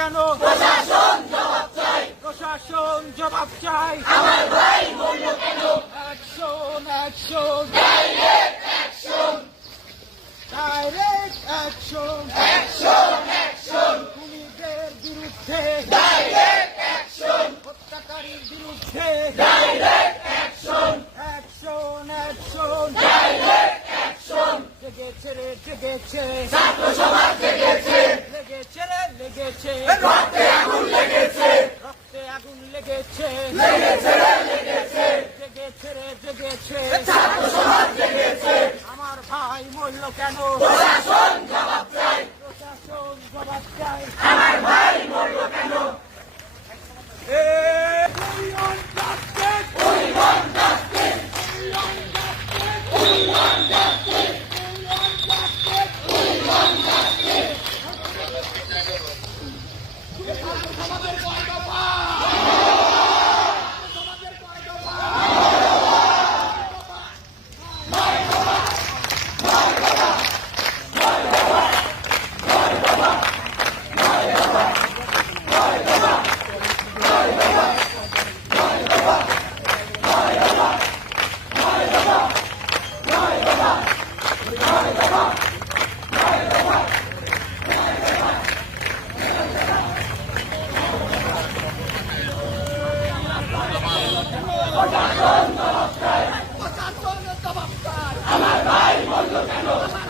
কেন? প্রশাসন জবাব চাই। অ্যাকশন অ্যাকশন ডাইরেক্ট অ্যাকশন খুনিদের বিরুদ্ধে। হত্যাকারীর বিরুদ্ধে। অ্যাকশন অ্যাকশন জেগেছে রে জেগেছে লেগেছে রে লেগেছে। রক্তে আগুন লেগেছে। জেগেছে রে জেগেছে। আমার ভাই মরল কেন? প্রশাসন জবাব চাই প্রশাসন জবাব চাই আমার ভাই মরল কেন? কেন